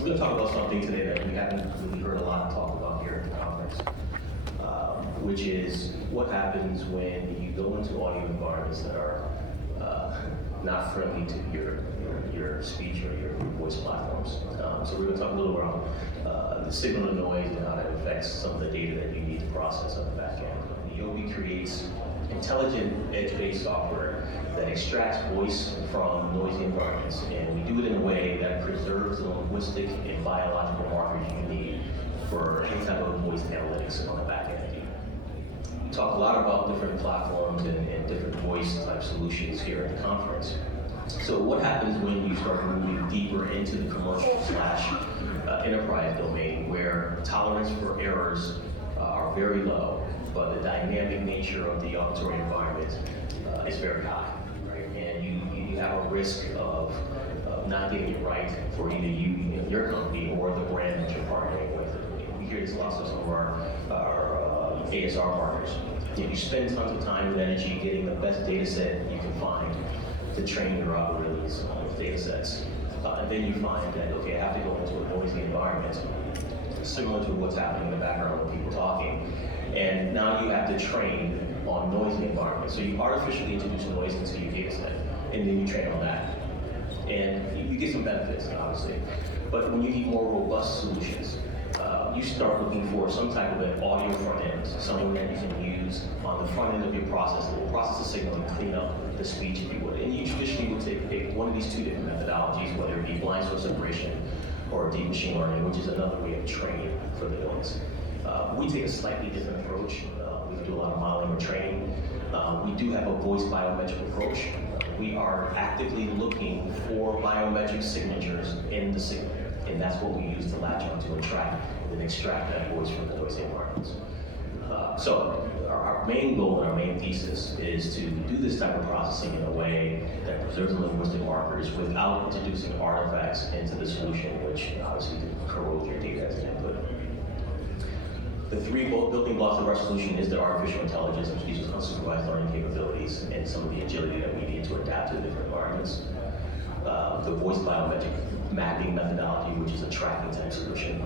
We're going to talk about something today that we haven't really heard a lot talked about here at the conference, which is what happens when you go into audio environments that are not friendly to your speech or your voice platforms. So we're going to talk a little about the signal to noise and how that affects some of the data that you need to process on the back end. Yobi creates intelligent edge-based software that extracts voice from noisy environments, and we do it in a way that preserves the linguistic and biological markers you need for any type of voice analytics on the back end. We talk a lot about different platforms and different voice type solutions here at the conference. So what happens when you start moving deeper into the commercial / enterprise domain, where tolerance for errors are very low, but the dynamic nature of the auditory environment is very high, right? And you have a risk of not getting it right for either you, your company, or the brand that you're partnering with. We hear this a lot from some of our ASR partners. You spend tons of time and energy getting the best data set you can find to train your algorithms on those data sets. And then you find that, okay, I have to go into a noisy environment, similar to what's happening in the background with people talking. And now you have to train on noisy environments. So you artificially introduce noise into your data set, and then you train on that. And you get some benefits, obviously. But when you need more robust solutions, you start looking for some type of an audio front end, something that you can use on the front end of your process that will process the signal and clean up the speech, if you would. And you traditionally would pick one of these two different methodologies, whether it be blind source separation or deep machine learning, which is another way of training for the noise. We take a slightly different approach. We do a lot of modeling or training. We do have a voice biometric approach. We are actively looking for biometric signatures in the signal, and that's what we use to latch onto and track and extract that voice from the noisy environments. So our main goal and our main thesis is to do this type of processing in a way that preserves the linguistic markers without introducing artifacts into the solution, which obviously corrode your data as an input. The three building blocks of our solution is the artificial intelligence, which uses unsupervised learning capabilities and some of the agility that we need to adapt to different environments. The voice biometric mapping methodology, which is a tracking type solution.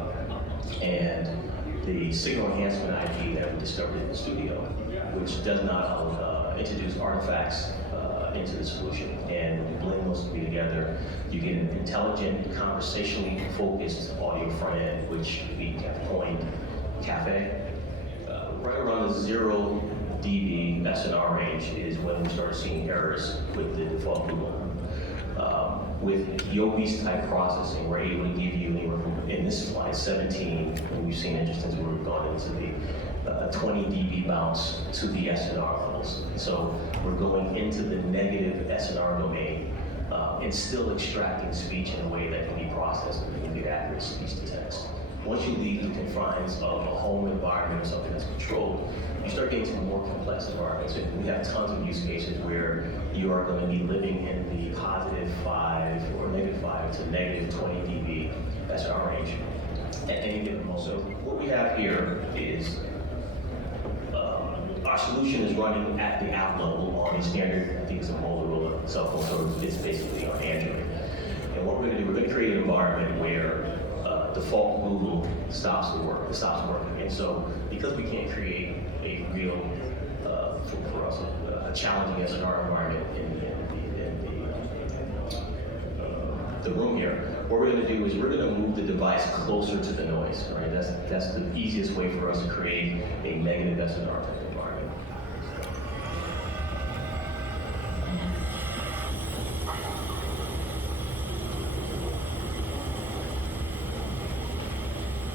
And the signal enhancement IP that we discovered in the studio, which does not introduce artifacts into the solution. And when you blend those three together, you get an intelligent, conversationally focused audio front end, which we have coined Cafe. Right around the 0 dB SNR range is when we start seeing errors with the default Google. With Yobi's type processing, we're able to give you anywhere from, in this slide, 17, and we've seen instances where we've gone into the 20 dB bounce to the SNR levels. So we're going into the negative SNR domain and still extracting speech in a way that can be processed and can get accurate speech to text. Once you leave the confines of a home environment or something that's controlled, you start getting to more complex environments. And we have tons of use cases where you are going to be living in the +5 or -5 to -20 dB SNR range at any given moment. So what we have here is our solution is running at the app level on a standard, I think it's a Motorola cell phone, so it's basically on Android. And what we're going to do, we're going to create an environment where default Google stops working. And so because we can't create a real, for us, a challenging SNR environment in the room here, what we're going to do is we're going to move the device closer to the noise, right? That's the easiest way for us to create a negative SNR type environment.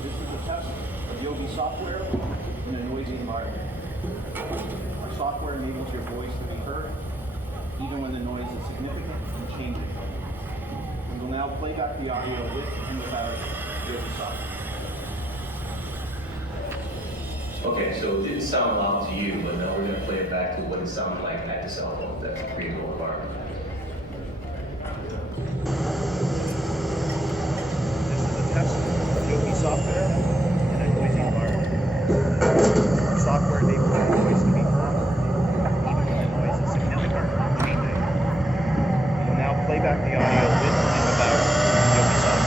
This is a test of Yobi software in a noisy environment. Our software enables your voice to be heard, even when the noise is significant and changing. We will now play back the audio with and without Yobi software. Okay, so it didn't sound loud to you, but now we're going to play it back to what it sounded like at the cell phone, that creatable environment. This is a test of Yobi software in a noisy environment. Our software enables your voice to be heard, even when the noise is significant and changing. We will now play back the audio with and without Yobi software.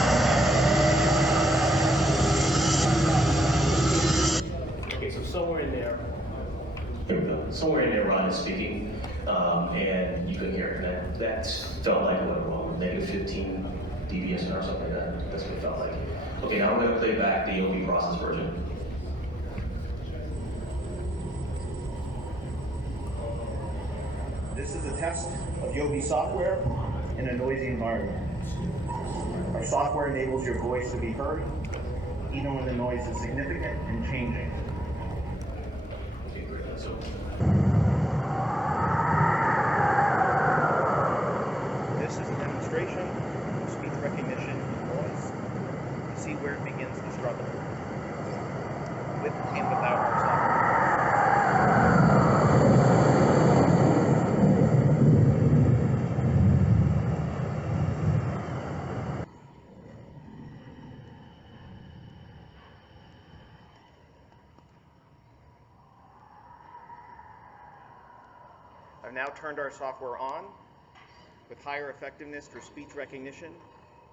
somewhere in there Ron is speaking, and you couldn't hear it. And that felt like what, wrong, negative 15 dBs or something like that. That's what it felt like. Okay, now I'm going to play back the OB process version. This is a test of Yobi software in a noisy environment. Our software enables your voice to be heard, even when the noise is significant and changing. Okay, great. That's okay. This is a demonstration of speech recognition and voice to see where it begins to struggle with and without our software. I've now turned our software on with higher effectiveness for speech recognition,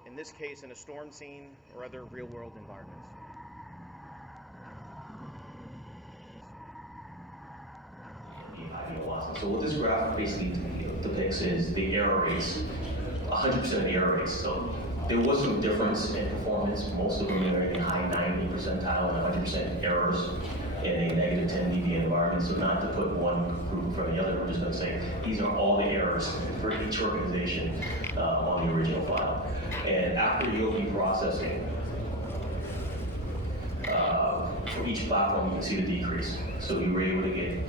in this case in a storm scene or other real-world environments. So what this graph basically depicts is the error rates, 100% of the error rates. So there was some difference in performance. Most of them are in the high 90 percentile and 100% errors in a negative 10 dB environment. So not to put one group from the other, we're just going to say these are all the errors for each organization on the original file. And after Yobi processing, for each platform, you can see the decrease. So we were able to get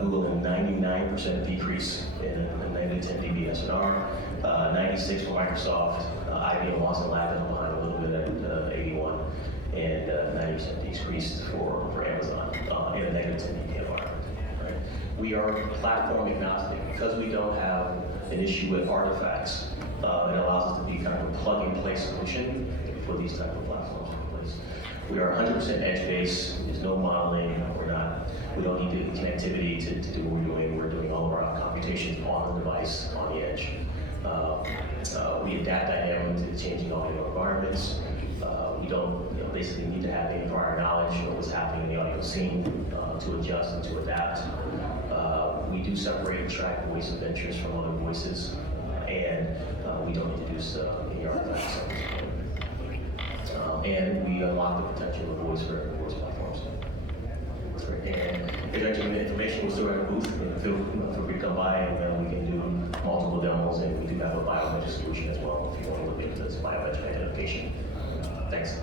Google a 99% decrease in a negative 10 dB SNR, 96 for Microsoft, IBM Watson lagged behind a little bit at 81, and 90% decreased for Amazon in a negative 10 dB environment. Right? We are platform agnostic because we don't have an issue with artifacts. It allows us to be kind of a plug-and-play solution for these type of platforms in place. We are 100% edge-based. There's no modeling. We don't need the connectivity to do what we're doing. We're doing all of our computations on the device, on the edge. We adapt dynamically to the changing audio environments. We don't basically need to have any prior knowledge of what's happening in the audio scene to adjust and to adapt. We do separate and track voice of interest from other voices, and we don't introduce any artifacts. And we unlock the potential of voice for voice platforms. And if there's any information, we're still at a booth. Feel free to come by, and we can do multiple demos, and we do have a biometric solution as well if you want to look into this biometric identification. Thanks.